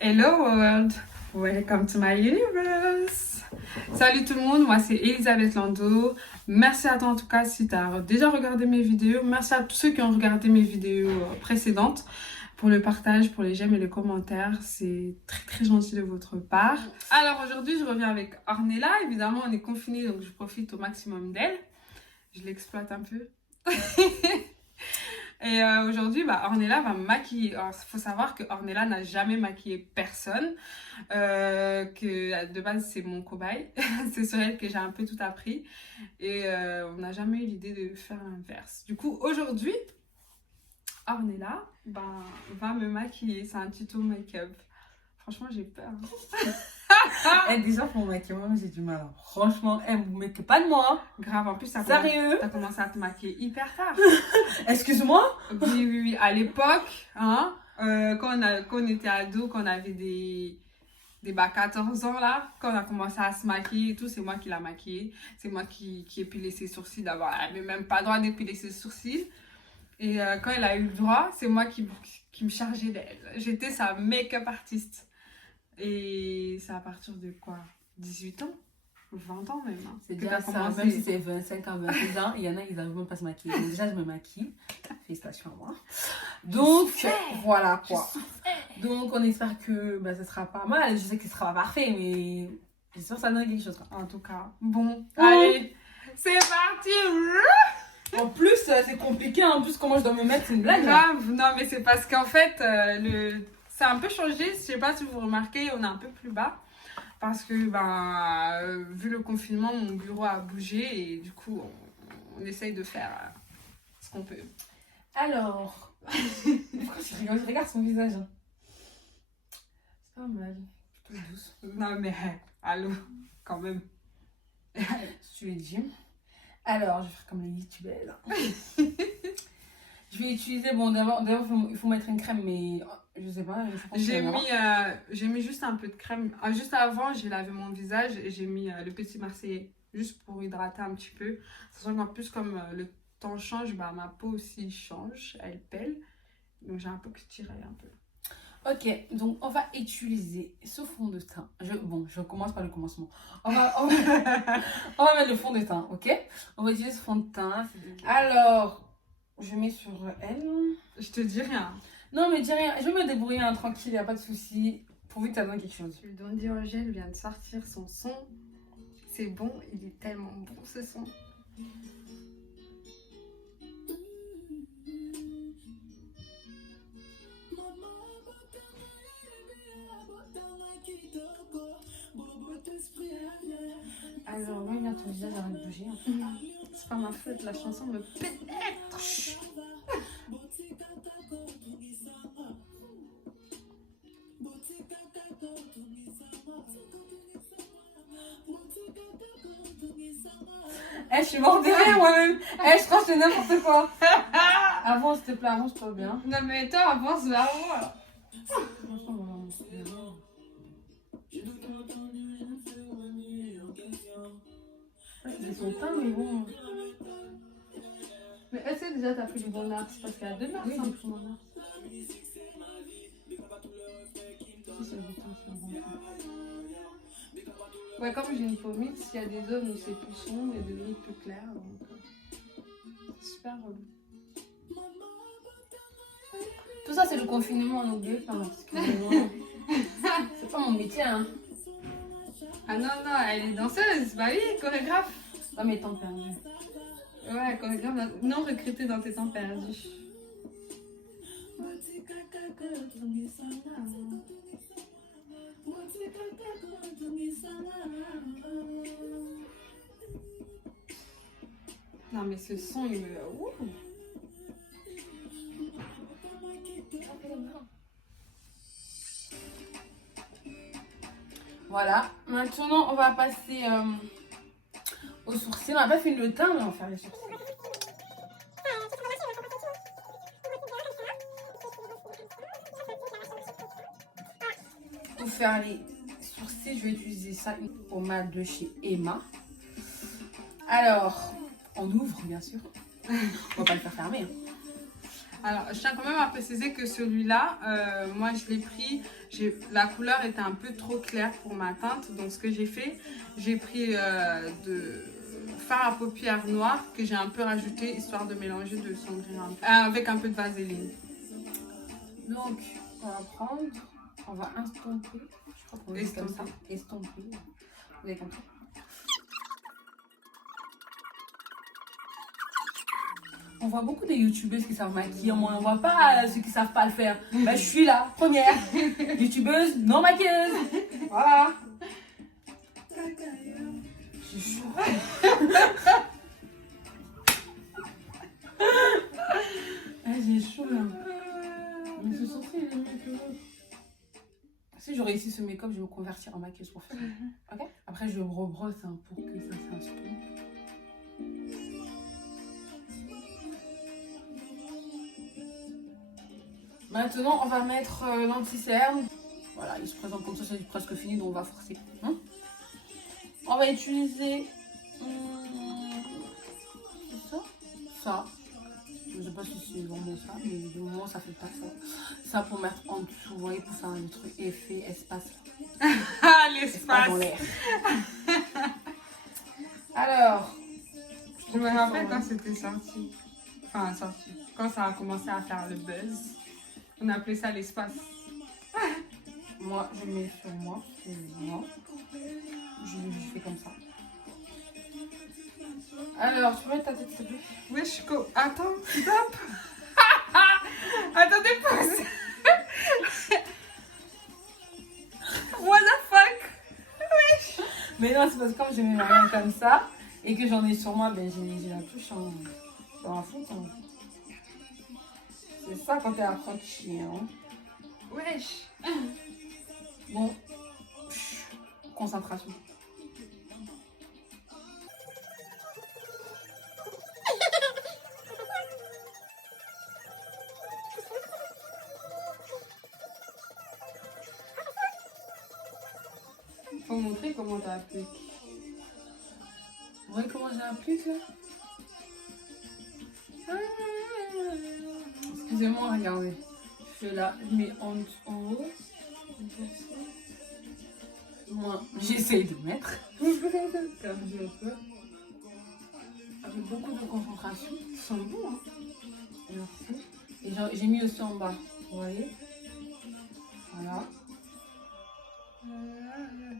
Hello world, welcome to my universe. Salut tout le monde, moi c'est Elisabeth Lando. Merci à toi en tout cas si tu as déjà regardé mes vidéos. Merci à tous ceux qui ont regardé mes vidéos précédentes pour le partage, pour les j'aime et les commentaires. C'est très très gentil de votre part. Alors aujourd'hui je reviens avec Ornella. Évidemment on est confinés donc je profite au maximum d'elle. Je l'exploite un peu. Et aujourd'hui, Ornella va me maquiller. Alors, il faut savoir que Ornella n'a jamais maquillé personne. Que de base, c'est mon cobaye. C'est sur elle que j'ai un peu tout appris. Et on n'a jamais eu l'idée de faire l'inverse. Du coup, aujourd'hui, Ornella va me maquiller. C'est un tuto make-up. Franchement, j'ai peur. Déjà pour me maquiller, moi j'ai du mal. Franchement, vous ne mettez pas de moi. Grave, en plus, Sérieux? T'as commencé à te maquiller hyper tard. Excuse-moi? Oui. À l'époque, hein, quand on était ado, quand on avait des 14 ans là, quand on a commencé à se maquiller et tout, c'est moi qui l'a maquillée. C'est moi qui épilait ses sourcils d'abord. Elle n'avait même pas le droit d'épiler ses sourcils. Et quand elle a eu le droit, c'est moi qui me chargeais d'elle. J'étais sa make-up artiste. Et c'est à partir de quoi? 18 ans? 20 ans même. Hein, c'est déjà ça, commencé... même si c'est 25 ans, 26 ans, il y en a qui n'arrivent même pas à se maquiller. Donc déjà, je me maquille. Félicitations à moi. Donc, voilà quoi. Donc, on espère que ça sera pas mal. Je sais que ce sera pas parfait, mais j'espère que ça donne quelque chose. En tout cas, bon, allez, c'est parti. En plus, c'est compliqué. En plus, comment je dois me mettre, c'est une blague. Grave, non, mais c'est parce qu'en fait, ça a un peu changé. Je sais pas si vous remarquez, on est un peu plus bas. Parce que, vu le confinement, mon bureau a bougé et du coup, on essaye de faire ce qu'on peut. Alors, pourquoi tu rigoles? Regarde son visage. C'est pas mal, plutôt douce. Non, mais allô, quand même. Tu l'as dit. Alors, je vais faire comme les youtubeurs. Je vais utiliser, d'abord, il faut mettre une crème, mais je sais pas. J'ai mis juste un peu de crème. Juste avant, j'ai lavé mon visage et j'ai mis le Petit Marseillais, juste pour hydrater un petit peu. Sachant qu'en plus, comme le temps change, ma peau aussi change, elle pèle. Donc j'ai un peu tiré un peu. Ok, donc on va utiliser ce fond de teint. Je commence par le commencement. On va mettre le fond de teint, ok? On va utiliser ce fond de teint. Alors, je mets sur elle. Je te dis rien. Non, mais dis rien. Je vais me débrouiller tranquille, y a pas de souci. Pourvu que ça donne quelque chose. Le Don Diogène vient de sortir son son. C'est bon, il est tellement bon ce son. Alors, regarde ton visage arrête de bouger. C'est pas ma faute, la chanson me pénètre. Je suis morte de rire moi-même. Je crois que c'est n'importe quoi. Avance, s'il te plaît, avance-toi bien. Non, mais toi, avance vers moi. C'est son teint, mais bon. Mais est-ce que déjà t'as pris du bon Nars? Parce qu'il y a deux Nars, oui, hein, pour mon Nars. Ouais, comme j'ai une peau mixte, il y a des zones où c'est plus sombre et des zones plus claires. Donc, c'est super relou. Tout ça, c'est le confinement, on oublie. C'est pas mon métier, hein. Ah non, elle est danseuse, bah oui, chorégraphe. Pas mes temps perdus. Ouais, chorégraphe non recrutée dans tes temps perdus. Non mais ce son il me... Ouh. Voilà, maintenant on va passer aux sourcils. On n'a pas fait le teint, mais on va faire les sourcils. Pour faire les sourcils, je vais utiliser ça, une pommade de chez Emma. Alors, on ouvre bien sûr. On va pas le faire fermer. Hein. Alors, je tiens quand même à préciser que celui-là, moi je l'ai pris, la couleur était un peu trop claire pour ma teinte. Donc ce que j'ai fait, j'ai pris de fard à paupières noir que j'ai un peu rajouté histoire de mélanger de sombrer un peu, avec un peu de vaseline. Donc, on va prendre, on va estomper. Je crois qu'on dit comme ça. Estomper. Vous avez compris? On voit beaucoup de youtubeuses qui savent maquiller, moi on voit pas ceux qui savent pas le faire. Ben, je suis là, première youtubeuse non maquilleuse. Voilà. J'ai chaud. J'ai chaud là. Mais ce sourcil il est mieux que l'autre. Si je réussis ce make-up, je vais me convertir en maquilleuse professionnelle. Ok? Après je me rebrosse hein, pour que ça s'inspire. Maintenant, on va mettre l'anti-cerne. Voilà, il se présente comme ça, c'est presque fini, donc on va forcer. Hein, on va utiliser ça. Je ne sais pas si c'est vraiment ça, mais du moment ça fait pas ça. Ça pour mettre en dessous, vous voyez, pour faire un truc effet espace. Ah, l'espace dans l'air. Alors, je me rappelle quand c'était sorti. Enfin, sorti. Quand ça a commencé à faire le buzz. On appelait ça l'espace. Moi, je mets sur moi. Je fais comme ça. Alors, tu mets ta tête, s'il te plaît. Oui, attends, stop. Attendez, pause. What the fuck? Oui. Mais non, c'est parce que comme je mets ma main comme ça et que j'en ai sur moi, ben j'ai la touche dans la fonte. Hein. C'est ça quand t'es apprenti. Hein. Wesh. Bon, concentration. Faut montrer comment t'as appliqué. Vous voyez comment j'applique là? Excusez-moi, regardez. Je fais là, je mets en haut. Moi, j'essaye de mettre. Comme je peux. Avec beaucoup de concentration. Ils sont bons, hein. Merci. Et j'ai mis aussi en bas. Vous voyez? Voilà.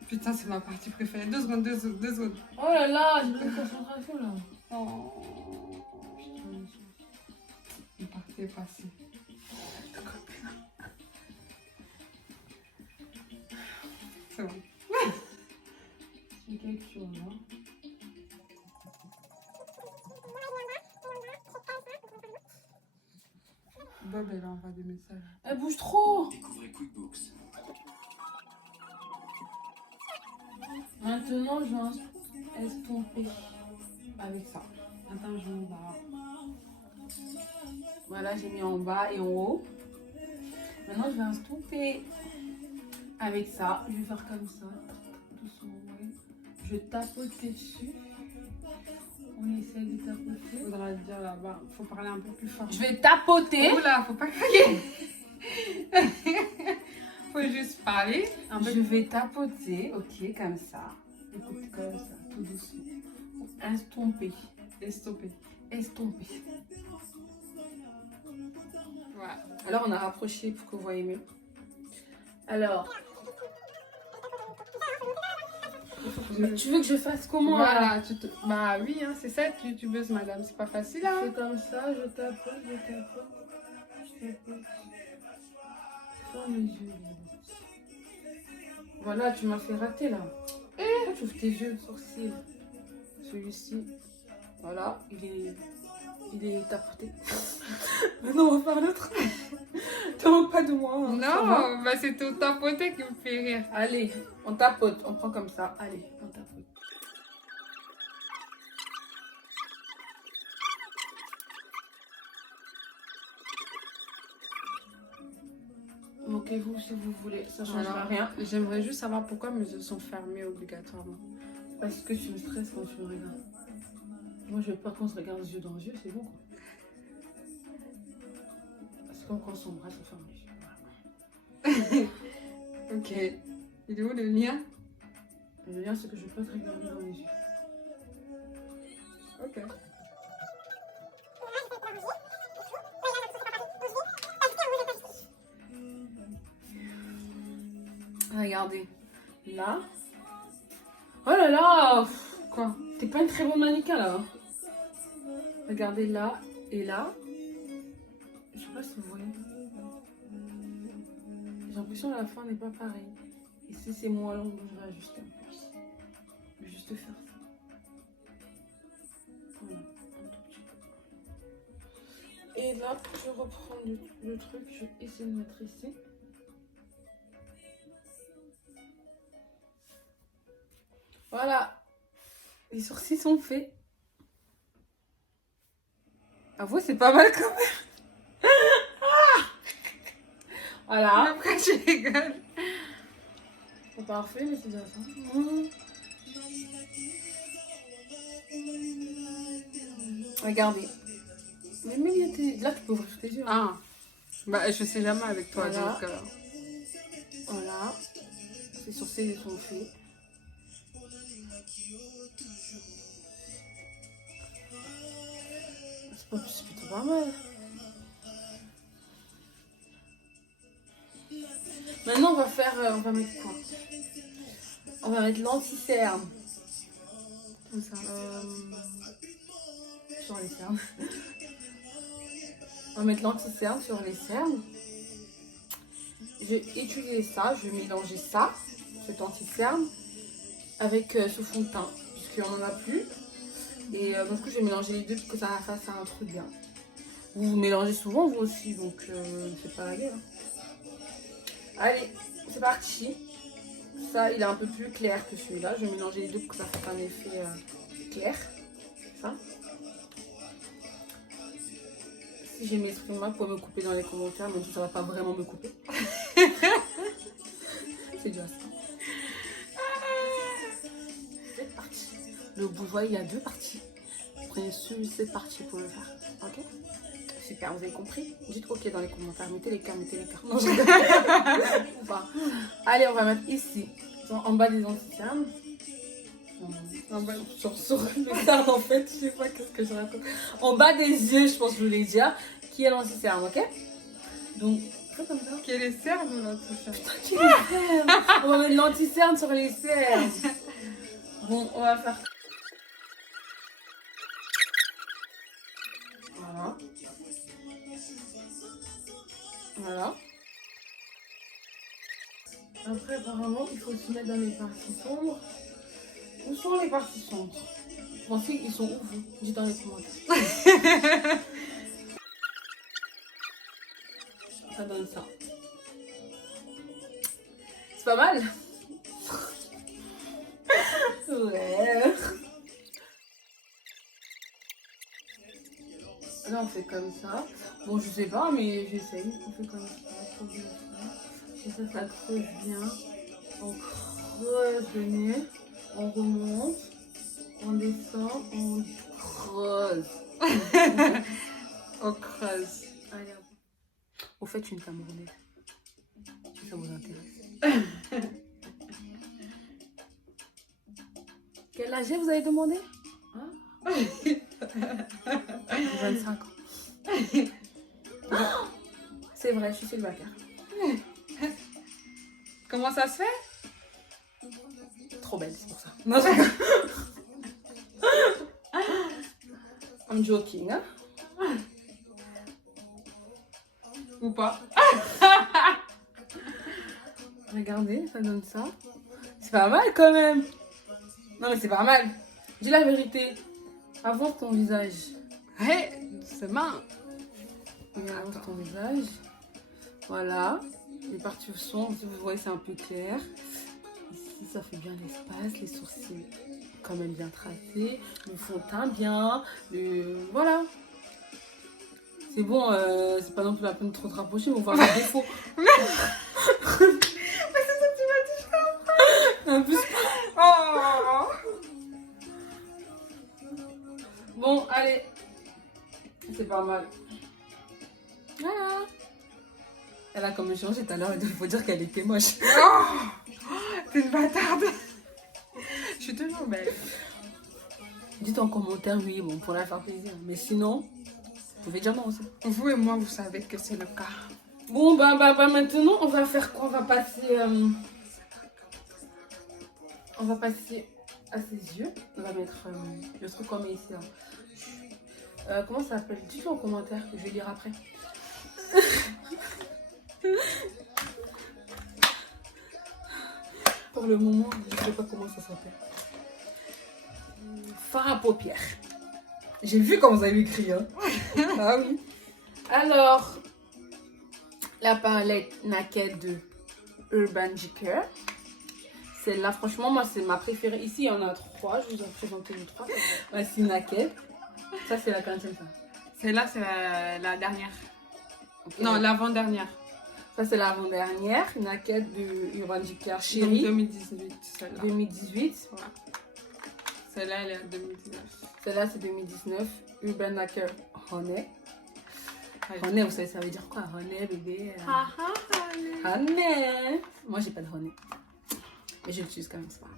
Putain, c'est ma partie préférée. 2 secondes, 2 secondes. Oh là là, j'ai plus de concentration là. Oh. Putain, une partie est passée. C'est bon. J'ai quelque chose là. Bob, elle envoie des messages. Elle bouge trop. Découvrez QuickBooks. Maintenant, je vais estomper avec ça. Attends, je m'en bas. Voilà, j'ai mis en bas et en haut. Maintenant, je vais estomper avec ça. Je vais faire comme ça. Doucement, ouais. Je tapote dessus. On essaie de tapoter. Faudra le dire là-bas. Faut parler un peu plus fort. Je vais tapoter. Oula, faut pas crier. Faut juste parler. Je vais tapoter, ok, comme ça. Écoute, comme ça, tout doucement. Estomper. Estomper. Estomper. Voilà. Alors, on a rapproché pour que vous voyez mieux. Alors. Mais tu veux que je fasse comment là? Voilà, bah oui, hein, c'est ça être youtubeuse, madame. C'est pas facile, Je hein. fais comme ça, je tapote, je tapote. Je tapote. Ferme les yeux. Voilà, tu m'as fait rater là. Pourquoi tu ouvres tes yeux, sourcils? Celui-ci, voilà, il est tapoté. Maintenant, on va faire l'autre. Te moques pas de moi. Hein, Non, bah c'est ton tapoté qui me fait rire. allez, on tapote, on prend comme ça. Allez, on tapote. Moquez-vous si vous voulez, ça ne changera rien. J'aimerais juste savoir pourquoi mes yeux sont fermés obligatoirement. Parce que tu me stresses quand tu me regardes. Moi, je veux pas qu'on se regarde les yeux dans les yeux, c'est bon quoi. comme quand on s'embrasse, on ferme les yeux. Voilà. Ok. Il est où le lien? Le lien, c'est que je peux te regarder dans les yeux. Ok. Regardez. Là. Oh là là. Quoi? T'es pas une très bonne mannequin là. Hein. Regardez là et là. Je sais pas si vous voyez. J'ai l'impression que la fin n'est pas pareille. Et si c'est moins long, je vais ajuster un peu. Je vais juste faire ça. Voilà, un tout petit peu. Et là, je reprends le truc. Je vais essayer de mettre ici. Voilà. Les sourcils sont faits. Avouez, c'est pas mal quand même. Voilà. Après, tu rigoles. C'est parfait, mais c'est bien ça. Regardez. Mais là, tu peux ouvrir tes yeux. Hein. Ah. Bah, je sais jamais avec toi, Voilà. donc... Voilà. Les sourcils ils sont faits. C'est plutôt pas mal. Maintenant, on va mettre quoi? On va mettre l'anti-cerne. Comme ça. Sur les cernes. On va mettre l'anti-cerne sur les cernes. Je vais utiliser ça, je vais mélanger ça, cet anti-cerne, avec ce fond de teint, puisqu'on n'en a plus. Et donc je vais mélanger les deux pour que ça fasse un truc bien. Vous mélangez souvent vous aussi, donc c'est pas la guerre. Allez, c'est parti. Ça, il est un peu plus clair que celui-là. Je vais mélanger les deux pour que ça fasse un effet clair. Ça. Si j'ai mes exprimes, vous pouvez me couper dans les commentaires, même si ça va pas vraiment me couper. C'est déjà ça. C'est parti. Le bougeoir, il y a deux parties. Prenez cette partie pour le faire. Ok? Super, vous avez compris? Dites ok dans les commentaires. Mettez les cœurs, mettez les cœurs. Non, je... enfin, allez, on va mettre ici, en bas des anti-cernes. En bas, sur le cerne en fait, je sais pas qu'est-ce que je raconte. En bas des yeux, je pense que je voulais dire, qui est l'anti-cerne, ok? Donc, comme ça. Quel est cerne ou l'anti-cerne? Putain, quel est cerne? On va mettre l'anti-cerne sur les cernes. Bon, on va faire. Voilà. Voilà. Après, apparemment, il faut se mettre dans les parties sombres. Où sont les parties sombres? Vous pensez qu'ils sont où, vous? Dites dans les commentaires. Ça donne ça. C'est pas mal? Ouais. Là, on fait comme ça. Bon, je sais pas, mais j'essaye. On fait comme ça. Et ça creuse bien. On creuse le nez. On remonte. On descend. On creuse. On creuse. Allez, au fait, je suis une Camerounaise. Si ça vous intéresse. Quel âge vous avez demandé? Hein? 25 ans. C'est vrai, je suis célibataire. Comment ça se fait? Trop belle, c'est pour ça. Non, I'm joking, hein? Ou pas? Regardez, ça donne ça. C'est pas mal quand même. Non, mais c'est pas mal. Dis la vérité. Avance ton visage. Hé, doucement. Avance ton visage. Voilà. Les parties sombres, si vous voyez, c'est un peu clair. Ici, ça fait bien l'espace. Les sourcils, quand même bien tracés. Le fond de teint bien. Voilà. C'est bon, c'est pas non plus la peine de trop te rapprocher, mais on va voir les défauts. Mais c'est ça que tu m'as dit, je comprends. Un peu. Oh. Bon, allez. C'est pas mal. Voilà. Elle a comme changé tout à l'heure, il faut dire qu'elle était moche. Oh, t'es une bâtarde. Je suis toujours belle. Dites en commentaire, oui, bon, pour la faire plaisir. Mais sinon, vous pouvez dire non aussi. Vous et moi, vous savez que c'est le cas. Bon, bah, maintenant, on va faire quoi? On va passer à ses yeux. On va mettre le truc qu'on met ici. Là. Comment ça s'appelle? Dites-le en commentaire, je vais lire après. Pour le moment, je ne sais pas comment ça s'appelle. Fard à paupières. J'ai vu quand vous avez écrit. Hein. Ah oui. Alors, la palette Naked de Urban Decay. Celle-là, franchement, moi, c'est ma préférée. Ici, il y en a 3. Je vous ai présenté les 3. Voici Naked. Ça, c'est la quantième, ça. Celle-là, c'est la dernière. Okay. Non, l'avant-dernière. Ça, c'est l'avant-dernière. Naked de Urban Decay Chérie. Donc 2018, celle-là. 2018. Voilà. Celle-là, elle est en 2019. Celle-là, c'est 2019. Urban Decay Honey. Honey, vous savez, ça veut dire quoi? Honey, bébé. Honey. Moi, j'ai pas de honey. Mais je l'utilise quand même, c'est pas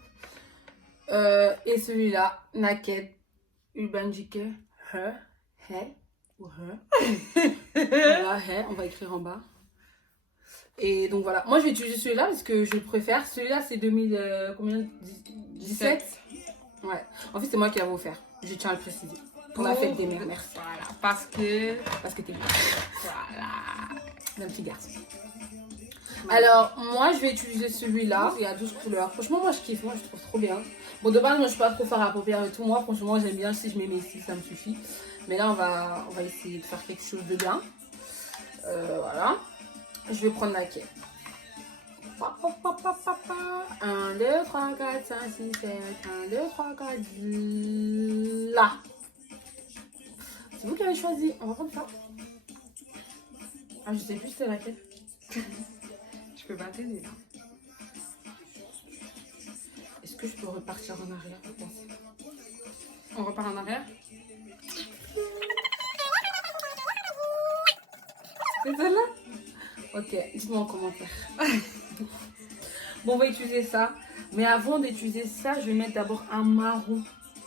grave. Et celui-là, Naked Urban Decay Her. Hey. Ou Her. Voilà, Hey. On va écrire en bas. Et donc voilà. Moi, je vais utiliser celui-là parce que je le préfère. Celui-là, c'est 2017. Ouais. En fait, c'est moi qui l'avais offert. Je tiens à le préciser. Pour la fête des mères, merci. Voilà, parce que t'es bien. Voilà. Un petit garçon. Alors, moi, je vais utiliser celui-là. Il y a 12 couleurs. Franchement, moi, je kiffe. Moi, je trouve trop bien. Bon, de base, moi, je suis pas trop fard à paupières et tout. Moi, franchement, j'aime bien. Si je mets mes cils, ça me suffit. Mais là, on va essayer de faire quelque chose de bien. Voilà. Je vais prendre la quai. 1, 2, 3, 4, 5, 6, 7. 1, 2, 3, 4. Là. C'est vous qui avez choisi. On va prendre ça. Ah, je sais plus c'était laquelle. Je peux pas t'aider là. Est-ce que je peux repartir en arrière, vous pensez? On repart en arrière? C'est celle-là? Ok, dites-moi en commentaire. Bon, on va utiliser ça. Mais avant d'utiliser ça, je vais mettre d'abord un marron.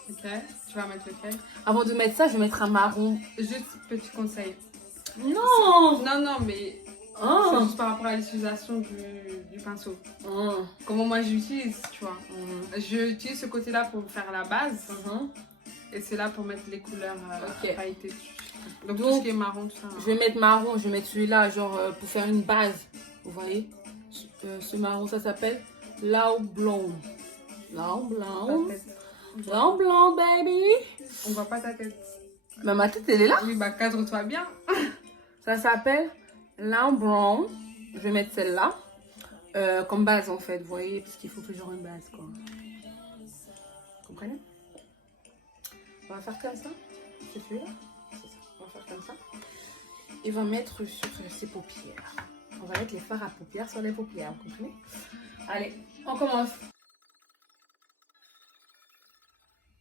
Ok, tu vas mettre lequel? Avant de mettre ça, je vais mettre un marron. Juste petit conseil. Non! Non, mais Oh. c'est juste par rapport à l'utilisation du pinceau. Oh. Comment moi j'utilise, tu vois. J'utilise ce côté-là pour faire la base. Et c'est là pour mettre les couleurs pailletées dessus. Donc tout ce qui est marron, tout ça. Je vais mettre marron, je vais mettre celui-là, genre pour faire une base. Vous voyez? Ce marron, ça s'appelle Lau Blanc. Lau Blanc. Lau Blanc, baby. On voit pas ta tête. Mais ma tête, elle est là. Oui, bah cadre-toi bien. Ça s'appelle Lau Blanc. Je vais mettre celle-là. Comme base, en fait, vous voyez? Parce qu'il faut toujours une base, quoi. Vous comprenez? On va faire comme ça. C'est celui-là. C'est ça. On va faire comme ça. Et on va mettre sur ses paupières. On va mettre les fards à paupières sur les paupières. Vous comprenez? Allez, on commence.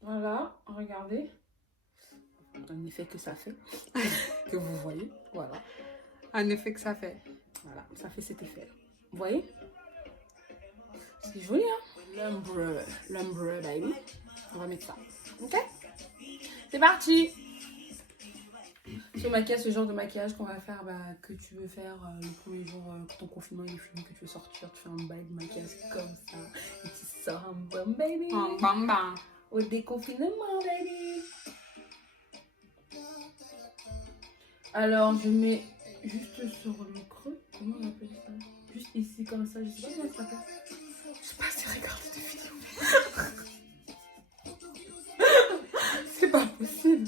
Voilà, regardez. Un effet que ça fait. Que vous voyez. Voilà. Un effet que ça fait. Voilà, ça fait cet effet. Vous voyez? C'est joli, hein? L'ombre, baby. On va mettre ça. Ok? C'est parti! Ce maquillage, ce genre de maquillage qu'on va faire, que tu veux faire le premier jour, que ton confinement est fini, que tu veux sortir, tu fais un bail de maquillage comme ça, et tu sors un bon baby. Un bam. Au déconfinement, baby. Alors, je mets juste sur le creux, comment on appelle ça? Juste ici, comme ça, je sais pas comment ça s'appelle. Je sais pas si regarde des vidéos. C'est pas possible.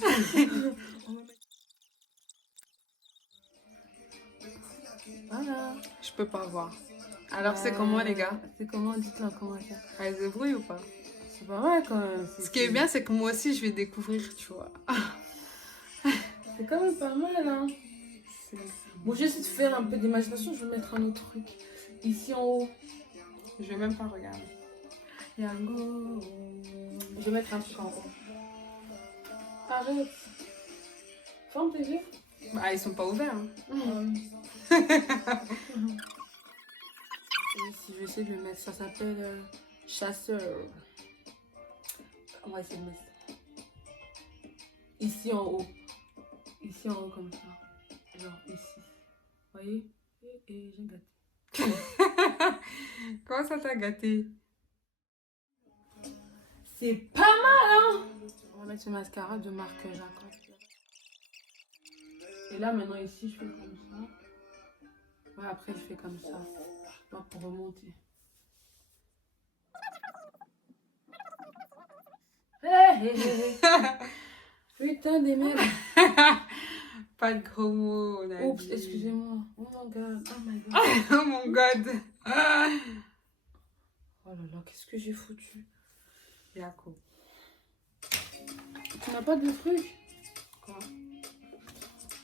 Voilà. Je peux pas voir. Alors c'est comment les gars? C'est comment? Dites-le en commentaire. Elle se débrouille ou pas? C'est pas vrai quand même. Ce qui est bien, c'est que moi aussi je vais découvrir, tu vois. C'est quand même pas mal, hein. Bon, j'essaie de faire un peu d'imagination. Je vais mettre un autre truc ici en haut. Je vais même pas regarder. Yango. Je vais mettre un truc en haut. Arrête. Ferme tes yeux. Bah ils sont pas ouverts. Hein. Si je vais essayer de le mettre, ça s'appelle chasseur. On va essayer de mettre ça. Ici en haut. Ici en haut comme ça. Genre ici. Vous voyez? Et j'ai gâté. Comment ça t'a gâté? C'est pas mal, hein? On va mettre ce mascara de marque Jacob. Et là, maintenant, ici, je fais comme ça. Ouais, après, je fais comme ça. Pour remonter. Hé, hé, hé. Putain des merdes. Pas de gros mots, on a Oups, dit. excusez-moi. Oh mon god. Oh my god. Oh mon god. Oh là là, qu'est-ce que j'ai foutu? Yako. Tu n'as pas de truc? Quoi?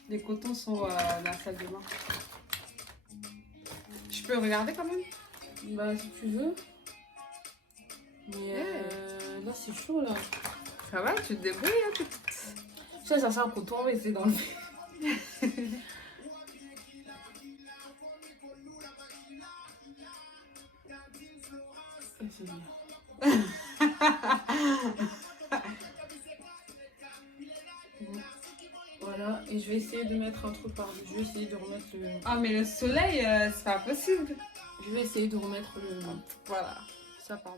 Les cotons sont dans la salle de bain. Je peux regarder quand même? Bah, si tu veux. Mais là, c'est chaud, là. Ça va, tu te débrouilles, hein, Tu sais, ça sert un coton, mais c'est dans le... C'est bien. Voilà, et je vais essayer de mettre un truc par-dessus. Je vais essayer de remettre le... Ah, mais le soleil, c'est pas possible. Je vais essayer de remettre le... Voilà, ça par